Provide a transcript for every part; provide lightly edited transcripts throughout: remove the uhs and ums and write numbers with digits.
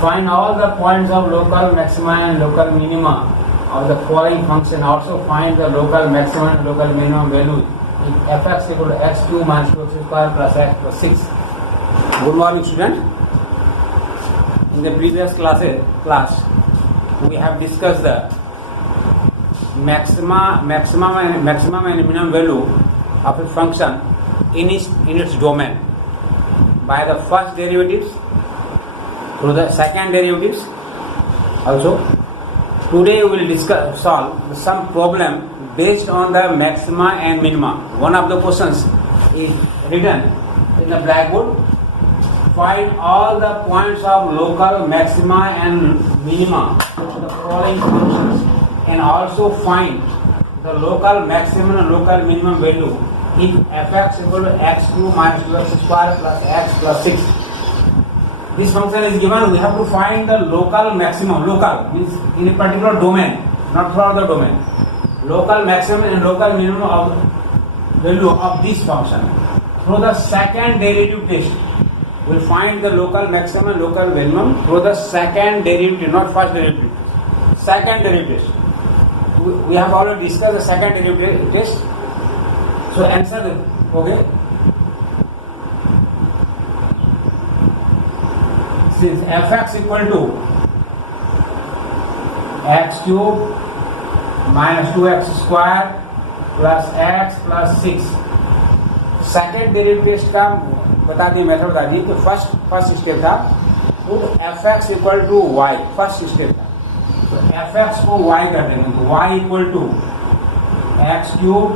find all the points of local maxima and local minima of the following function. Also find the local maximum and local minimum value if fx equal to x2 minus 2x square plus x plus 6. Good morning, student. In the previous class we have discussed the maximum and minimum value of a function in its domain by the first derivatives through the second derivatives. Also, today we will solve some problem based on the maxima and minima. One of the questions is written in the blackboard. Find all the points of local maxima and minima of the following functions, and also find the local maximum and local minimum value if fx equal to x2 minus 2x square plus x plus 6. This function is given. We have to find the local maximum. Local means in a particular domain, not throughout the domain. Local maximum and local minimum of value of this function. Through the second derivative test, we will find the local maximum and local minimum through the second derivative, not first derivative. Second derivative test. We have already discussed the second derivative test. So answer them. Okay. Since fx equal to x cube minus 2x square plus x plus 6. Second derivative test का बता दी method बता दी कि first step था fx equal to y. First step था तो fx को y कर देंगे तो y equal to x cube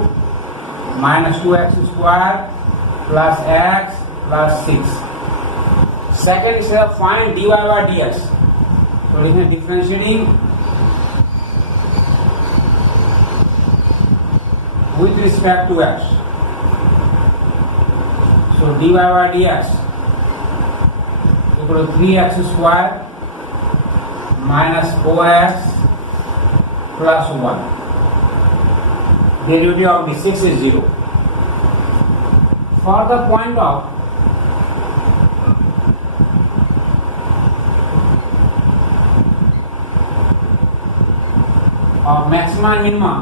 minus 2x square plus x प्लस 6. Second step find dy by dx. तो लिखें differentiating with respect to x. So dy by dx equal to 3x square minus 4x plus 1. Derivative of d6 is 0. For the point of maxima and minima,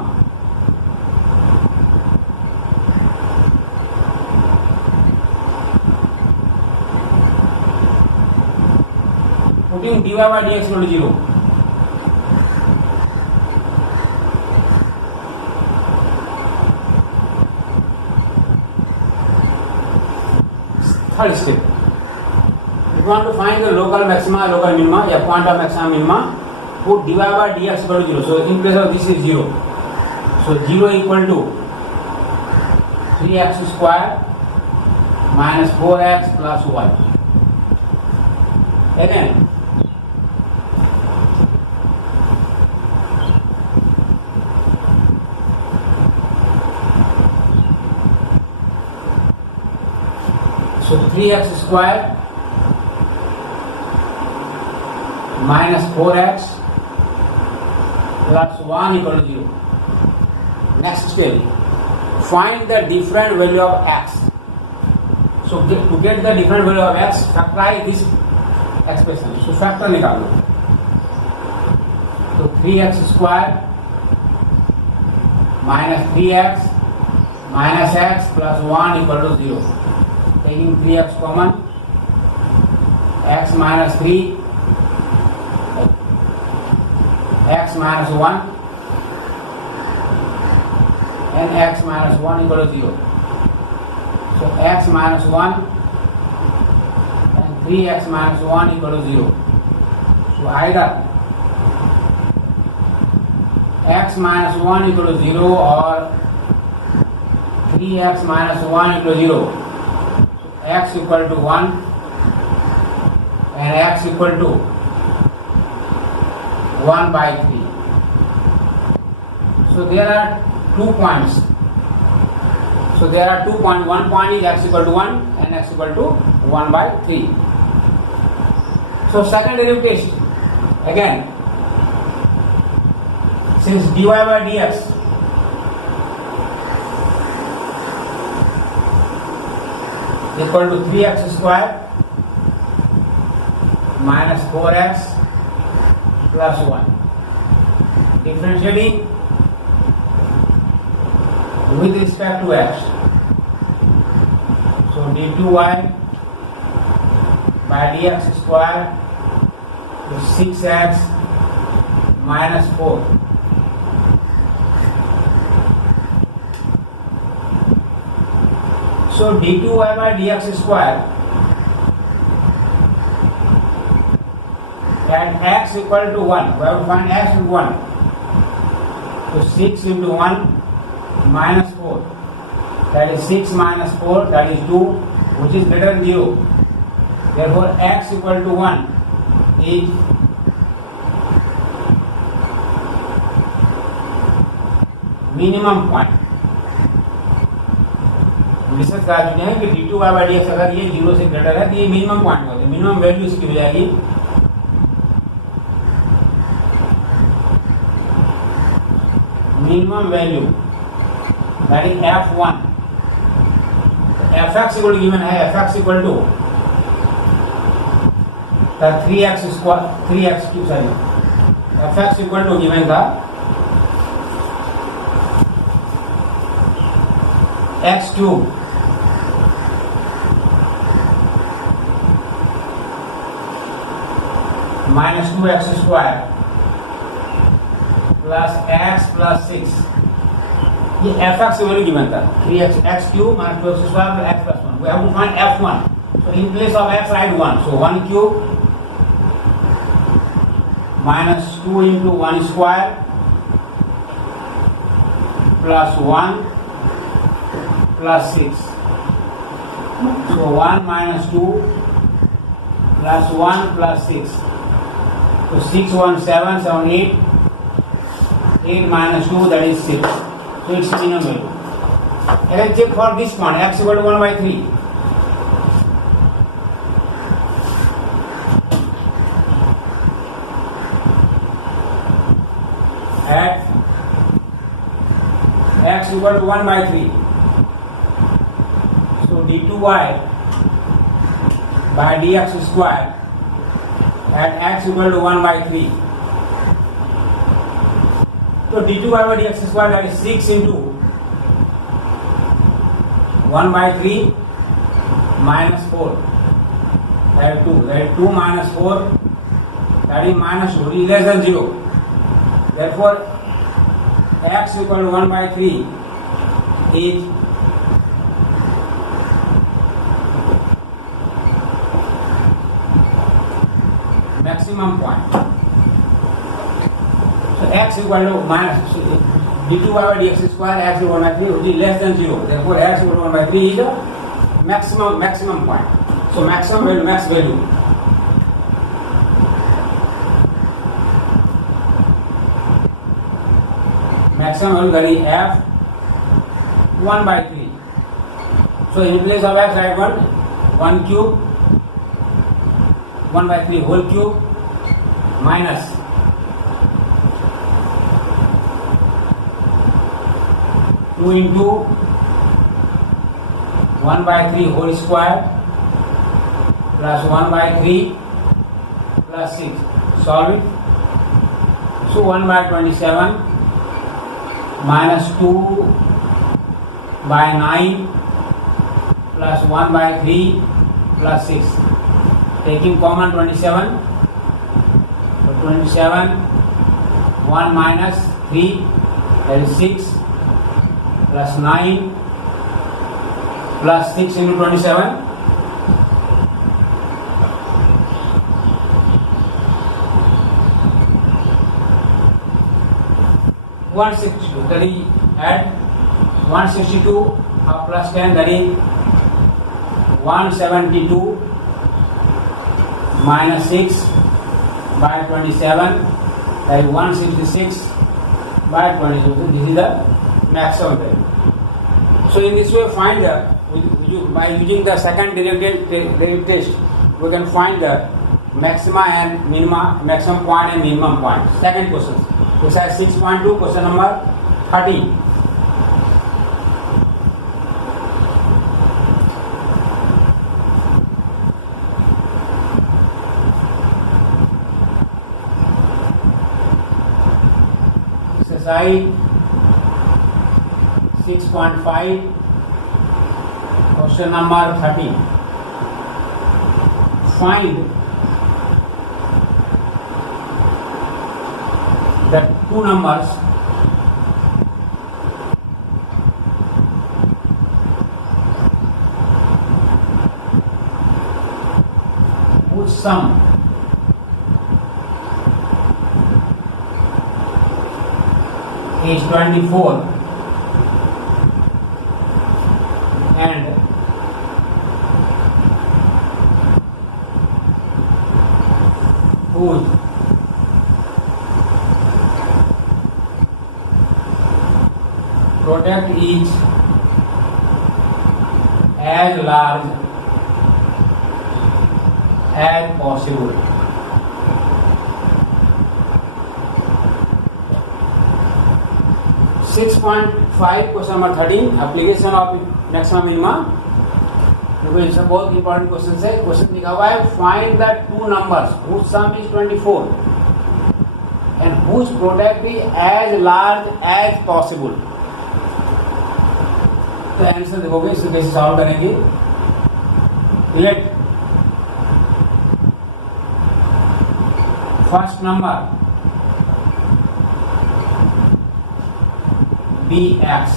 putting dy by dx equal to 0. Third step. If you want to find the local maxima, local minima, या point of maxima minima, put dy by dx equal to 0. So in place of this is 0. So 0 equal to 3x square minus 4x plus 1. Again, so 3x square minus 4x plus 1 equal to 0. Next step, find the different value of x. So to get the different value of x, factorize this expression. So factor निकालो. तो 3x square minus 3x minus x plus 1 equal to 0. Taking 3x common, x minus 3, x minus 1, and x minus 1 equal to 0. So x minus 1 and 3x minus 1 equal to 0. So either x minus 1 equal to 0 or 3x minus 1 equal to 0. X equal to 1 and x equal to 1 by 3. So there are 2 points. So there are 2 points. One point is x equal to 1 and x equal to 1 by 3. So second derivative test. Again, since dy by dx equal to 3x square minus 4x plus 1. Differentiating with respect to x. So d2y by dx square is 6x minus 4. So d2y by dx square at x equal to 1, we have to find x equal to 1. So 6 into 1 minus 4, that is 6 minus 4, that is 2, which is greater than 0. Therefore x equal to 1 is minimum point. Discuss कर चुके हैं कि d2 by dx अगर ये 0 से ग्रेटर है तो ये मिनिमम पॉइंट होता है. मिनिमम वैल्यू इसकी हो जाएगी minimum value, that is f1. fx equal to given है, fx equal to 3x square, 3x cube, sorry, fx equal to given था x cube minus 2x square plus x plus 6. ये fx की value given था 3x x cube minus 2x square plus x plus 1. We have to find f1. So in place of x write 1. So 1 cube minus 2 into 1 square plus 1 plus 6. So 1 minus 2 plus 1 plus 6. So 6 1 7 7 8. 8 minus 2, that is 6. So it's minimum value. And then check for this one, x equal to 1 by 3. At x equal to 1 by 3. So d2y by dx square at x equal to 1 by 3. So d2y by dx square, that is 6 into 1 by 3 minus 4, that is 2. That is 2 minus 4, that is minus 2, is less than 0. Therefore x equal to 1 by 3 is maximum point. So x equal to minus d2 by dx square x equal to 1 by 3, which is less than 0. Therefore x equal to 1 by 3 is a maximum point. So maximum value, max value. Maximum value, that is f 1 by 3. So in place of x write 1 cube 1 by 3 whole cube minus 2 into 1 by 3 whole square plus 1 by 3 plus 6. Solve it. So 1 by 27 minus 2 by 9 plus 1 by 3 plus 6. Taking common 27. So 27 1 minus 3, that is 6 plus 9 plus 6 into 27. 162, that is add 162 plus 10, that is 172 minus 6 by 27, that is 166 by 22. This is the maximum value. So in this way find the, by using the second derivative test, we can find the maxima and minima, maximum point and minimum point. Second question. This is 6.2, question number 13. exercise 6.5 question number 13. Find the two numbers whose sum is 24 and whose product is as large as possible. Six point five question number 13 application of maximum minima. देखो इसमें बहुत important question है. क्वेश्चन लिखा हुआ है find the two numbers whose sum is 24 and whose product is as large as possible. तो answer देखोगे इसे कैसे सॉल्व करेंगे. Let first number be x.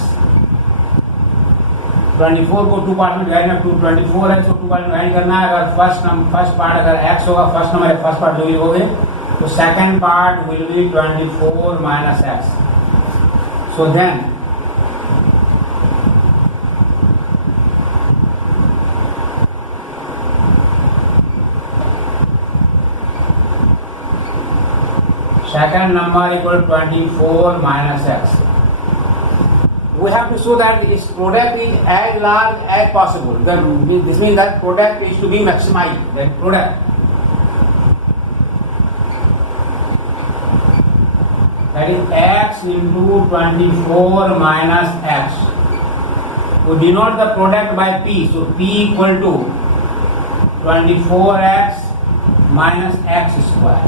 24 को टू पार्ट में डिवाइड करना. 24 है तो टू पार्ट में डिवाइड करना है. अगर फर्स्ट पार्ट अगर एक्स होगा, फर्स्ट नंबर है, फर्स्ट पार्ट जो भी होगे तो second part will be 24 minus x. So then second number equal to 24 minus x. We have to show that its product is as large as possible. Then this means that product is to be maximized. That product that is x into 24 minus x. We denote the product by p. So p equal to 24x minus x square.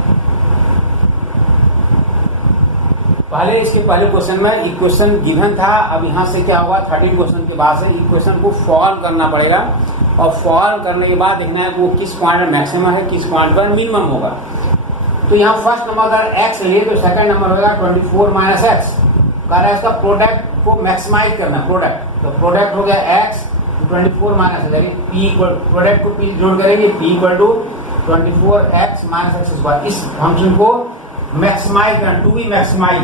पहले इसके पहले क्वेश्चन में equation given था. अब यहाँ से क्या होगा 13 क्वेश्चन के बाद से इक्वेशन को सॉल्व करना पड़ेगा और सॉल्व करने के बाद देखना है कि वो किस पॉइंट पर मैक्सिमम है, किस पॉइंट पर मिनिमम होगा. तो यहाँ फर्स्ट नंबर अगर x है तो सेकंड नंबर होगा 24 माइनस एक्स. कह रहा है इसका प्रोडक्ट को मैक्सिमाइज करना. प्रोडक्ट तो प्रोडक्ट हो गया x 24 minus p equal product को p जोड़ करेंगे p equal to 24x minus x square. इस फंक्शन को मैक्सिमाइज करना. To be maximise.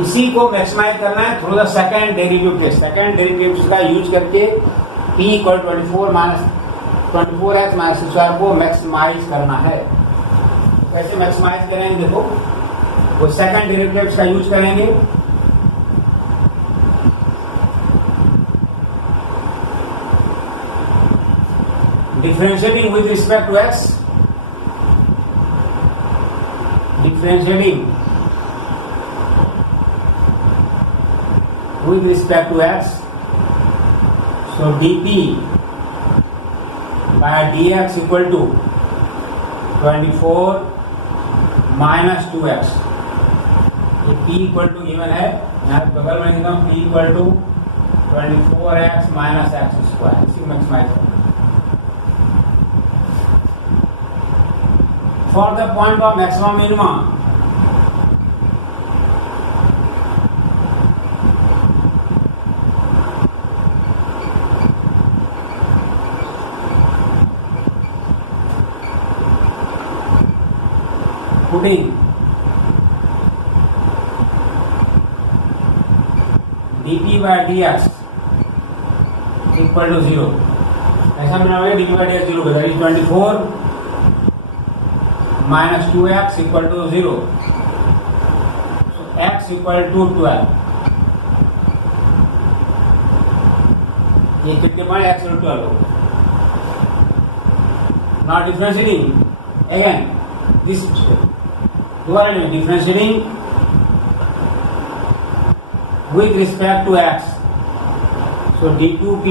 इसी को मैक्सिमाइज करना है through the second derivative test. Second derivative का यूज करके p equal 24 minus 24x minus square को मैक्सिमाइज करना है. कैसे मैक्सिमाइज करेंगे देखो. वो सेकंड डेरिवेटिव का यूज करेंगे. Differentiating with respect to x, differentiating with respect to x, so dp by dx equal to 24 minus 2x. ये p इक्वल टू गिवन है, यहाँ बगल में लिखा हूँ p equal to 24x minus x square. इसी मैक्सिमाइज करें. For the point of maximum minimum, putting dp by dx equal to 0. ऐसा बना हुआ है dp by dx 0 that is 24 minus 2x equal to 0. So x equal to 12. ये कितने point x equal to 12 होगा. Now differentiating again this दोबारा नहीं differentiating with respect to x. So d2p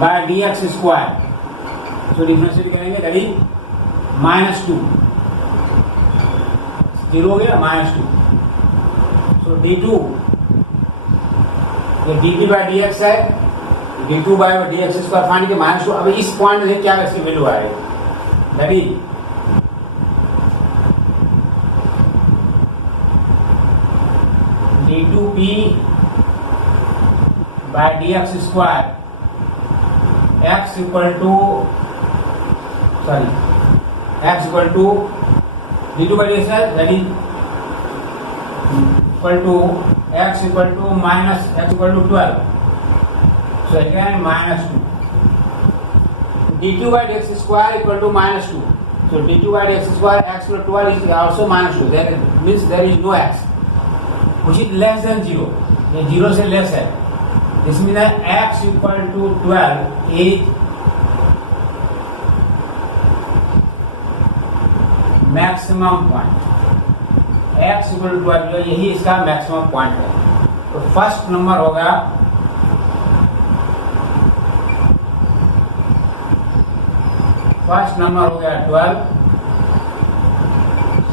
by dx square इसको डिफरेंशिएट करेंगे that is -2, 0 हो गया -2। सो d2 ये dt बाय dx है, d2 bye dx square find के -2। अब इस पॉइंट से क्या इसकी वैल्यू आएगी that is d2p by dx square x equal to d2 by dx that is equal to x equal to minus x equal to 12. So again -2. d2 by dx square equal to -2. So d2 by dx square x equal to 12 is also -2. That means there is no x which is less than 0. ये 0 से लेस है। This means that x equal to 12 is maximum point. x equal to 12 जो यही इसका maximum point है। तो first number हो गया फर्स्ट नंबर हो गया 12।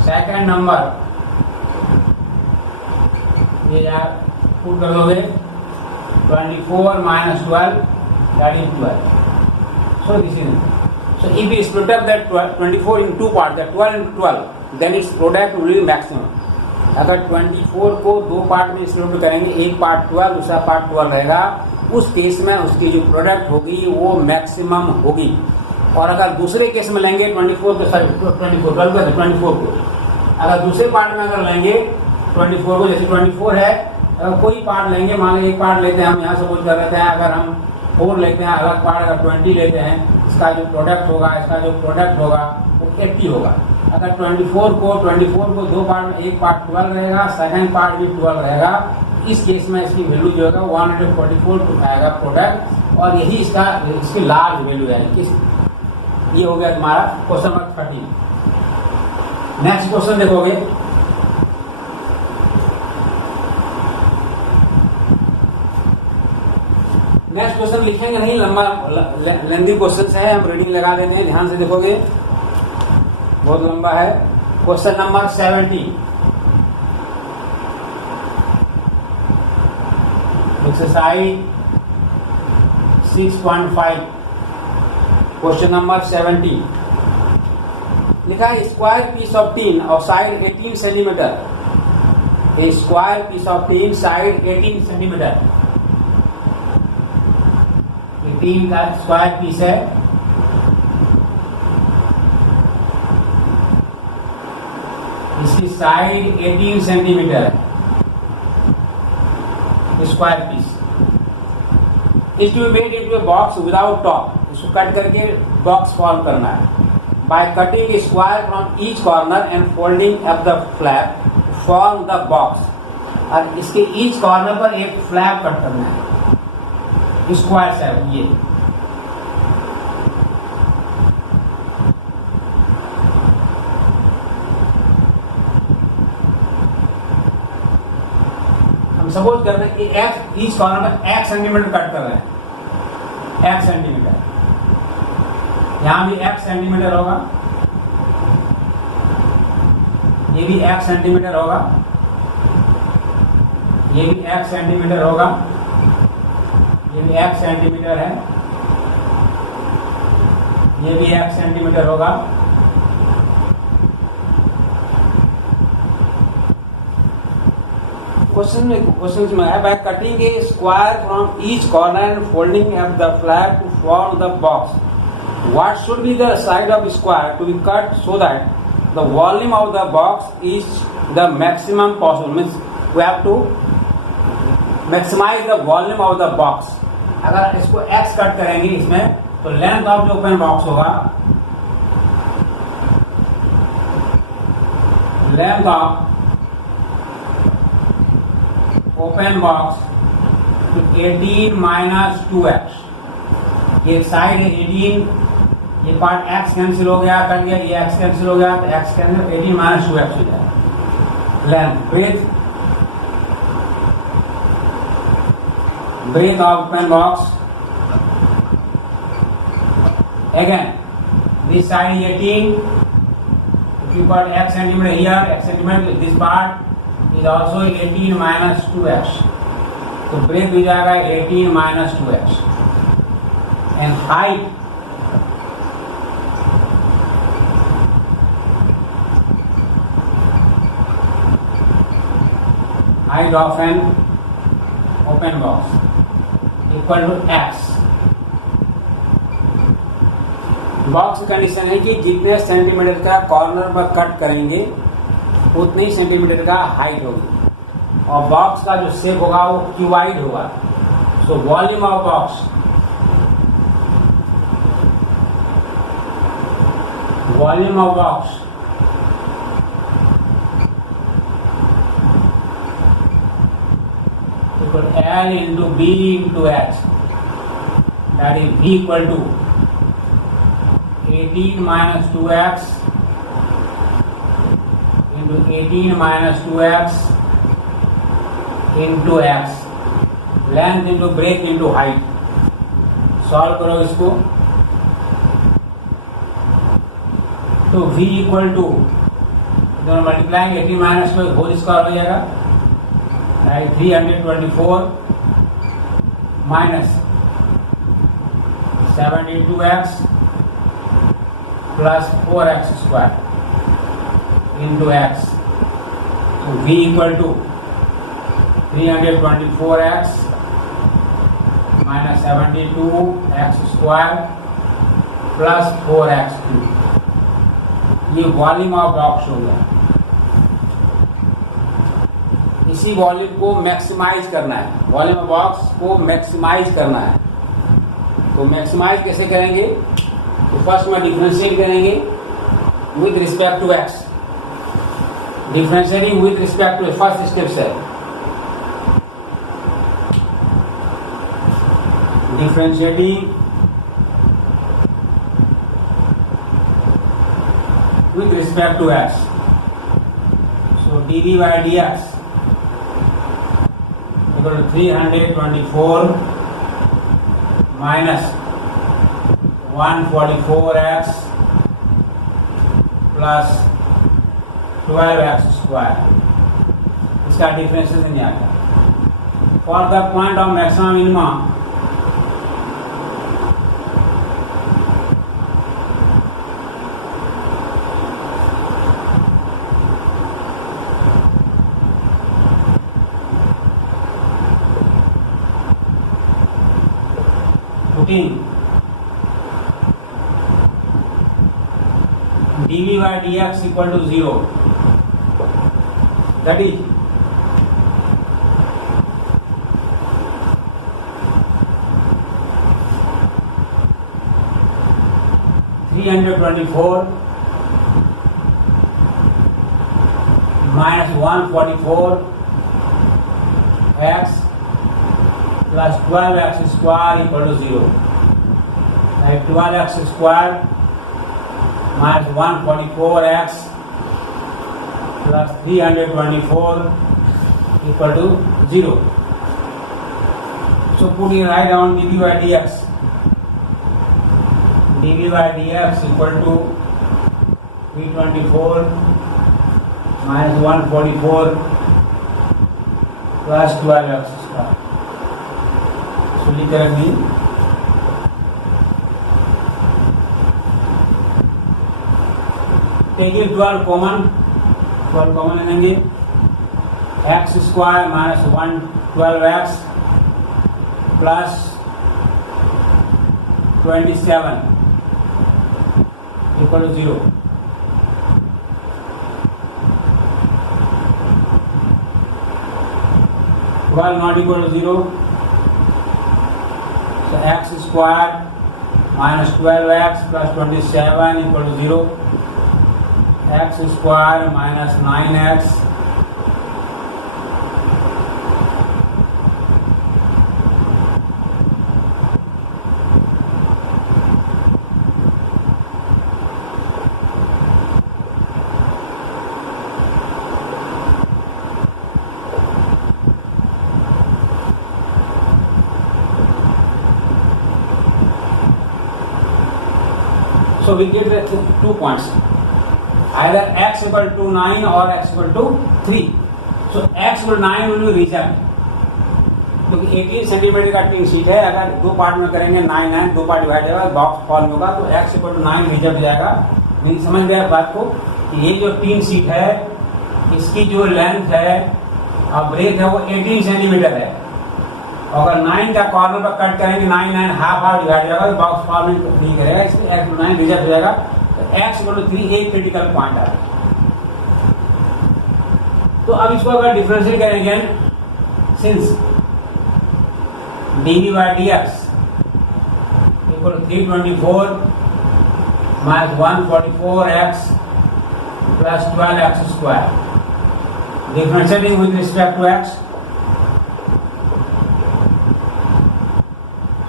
सेकंड नंबर ये यार पुट कर दोगे 24 minus 12 that is 12. So this is so if we split up that 24 in two parts, that 12 into 12, then its product will be maximum. अगर 24 को दो पार्ट में स्प्लिट करेंगे, एक पार्ट 12 दूसरा पार्ट 12 रहेगा, उस केस में उसकी जो प्रोडक्ट होगी वो मैक्सिमम होगी। और अगर दूसरे केस में लेंगे 24 को 24 को अगर दूसरे पार्ट में अगर लेंगे 24 को, जैसे 24 है, अगर कोई पार्ट लेंगे, मान लो एक पार्ट लेते हैं हम, यहाँ सपोज कर लेते हैं, अगर हम 4 लेते हैं अलग पार्ट, अगर 20 लेते हैं, इसका जो प्रोडक्ट होगा वो 80 होगा। अगर 24 को दो पार्ट में, एक पार्ट 12 रहेगा, सेकंड पार्ट भी 12 रहेगा, इस केस में इसकी वैल्यू जो होगा 144 आएगा प्रोडक्ट, और यही इसकी लार्ज वैल्यू है। ये हो गया तुम्हारा क्वेश्चन नंबर 13। नेक्स्ट क्वेश्चन देखोगे, नेक्स्ट क्वेश्चन लिखेंगे नहीं, लंबा लेंथी क्वेश्चन है, हम रीडिंग लगा देते हैं, ध्यान से देखोगे, बहुत लंबा है। Question number 70, exercise 6.5, question number 70 लिखा है square piece of tin of side 18 centimetre, a square piece of tin side 18 centimetre, tin का स्क्वायर पीस है, इसकी साइड 18 सेंटीमीटर है, square piece is to be made into a box without top, इसको cut करके box form करना है। By cutting square from each corner and folding up the flap form the box, और इसके each corner पर एक flap cut करना है, स्क्वायर है ये। हम सपोज कर रहे हैं कि एक्स इस कॉर्नर में x सेंटीमीटर कट कर रहे हैं, x सेंटीमीटर, यहां भी x सेंटीमीटर होगा, ये भी x सेंटीमीटर होगा, ये भी x सेंटीमीटर होगा, ये भी x सेंटीमीटर है, ये भी x सेंटीमीटर होगा, क्वेश्चन में है by cutting a square from each corner and folding up the flap to form the box, what should be the side of square to be cut so that the volume of the box is the maximum possible, means we have to maximise the volume of the box. अगर इसको x cut करेंगे इसमें, तो length of जो open box होगा, length of open box 18 minus 2x, ये साइड है 18, ये पार्ट x कैंसिल हो गया, कट गया, ये x कैंसिल हो गया, तो x कैंसिल 18 माइनस 2x हो जाएगा। Length breadth of open box, again this side is 18. If you got x centimeter here, x centimeter, this part is also 18 minus 2x. तो ब्रेक हो जाएगा 18 minus 2x. And height of an open box equal to x. Box condition है कि जितने सेंटीमीटर का कॉर्नर पर कट करेंगे उतने ही सेंटीमीटर का हाइट होगी और बॉक्स का जो शेप होगा वो क्यूबाइड होगा. So volume of box equal L into B into H, that is V equal to 18 minus 2x into 18 minus 2x into x, length into breadth into height. Solve करो इसको तो v इक्वल टू दोनों मल्टीप्लाई 18 माइनस 2 whole square हो जाएगा 324 minus 72x plus 4x square into x. So v equal to 324x minus 72x square plus 4x cube. ये volume of box हो गया. इसी वॉल्यूम को मैक्सिमाइज करना है, वॉल्यूम ऑफ बॉक्स को मैक्सिमाइज करना है. तो मैक्सिमाइज कैसे करेंगे? तो फर्स्ट में डिफरेंशिएट करेंगे with respect to x. Differentiating with respect to first steps है differentiating with respect to x. So dv by dx equal to 324 minus 144x plus 12x square. इसका डिफरेंशिएशन नहीं आता. For the point of maximum minimum, dv by dx equal to 0, that is 324 minus 144 x plus 12x square equal to 0. Like 12x square minus 144x plus 324 equal to 0. So put it right down dv by dx. dv by dx equal to 324 minus 144 plus 12x square. So लिख रख दी. Taking 12 common लेंगे. X square minus 112x plus 27 equal to 0. Not equal to 0. So x square minus 12x plus 27 equal to 0. X square minus 9x So So we get the 2 points. Either x equal to 9 or x equal to 3. So x equal to 9 will be reserved. क्योंकि 18 सेंटीमीटर का tin sheet है, अगर दो पार्ट में करेंगे 9 है, दो part divide होगा, बॉक्स फॉर्म होगा, तो x इक्वल टू 9 रिजर्व हो जाएगा। नहीं समझ गया बात को? ये जो टीन शीट है, इसकी जो लेंथ है और ब्रेथ है वो 18 सेंटीमीटर है। अगर 9 का कॉर्नर पर कट करेंगे, 9 हाफ हाफ डिवाइड होगा, तो बॉक्स फॉर्म नहीं करेगा, इसलिए x इक्वल टू 9 रिजर्व हो जाएगा। तो x इक्वल टू 3 एक क्रिटिकल पॉइंट है। तो अब इसको अगर डिफरेंशिएट करेंगे, since dv by dx equal to 324 minus 144x plus 12x square. Differentiating with respect to x,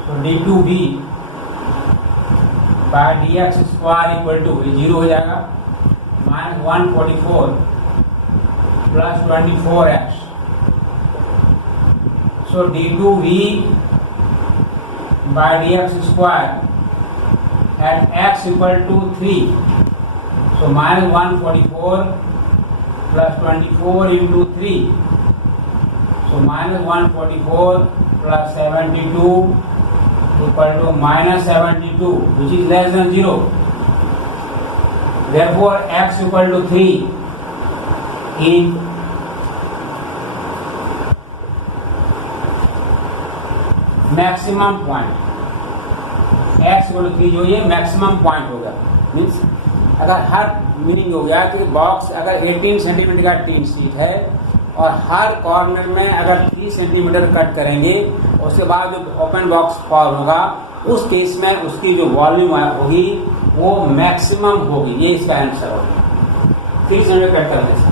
so d2v by dx square equal to 0 हो जाएगा, minus 144 plus 24x. So d2v by dx square at x equal to 3. So minus 144 plus 24 into 3. So minus 144 plus 72 equal to minus 72, which is less than 0. Therefore x equal to 3 is maximum point. x equal to 3 जो ये maximum point होगा। मीन्स अगर हर मीनिंग हो गया कि बॉक्स अगर 18 सेंटीमीटर का tin sheet है और हर कॉर्नर में अगर 3 सेंटीमीटर कट करेंगे, उसके बाद जो ओपन बॉक्स फॉर्म होगा, उस केस में उसकी जो वॉल्यूम होगी वो मैक्सिमम होगी। ये इसका आंसर होगा 3 सेंटीमीटर कट करने से।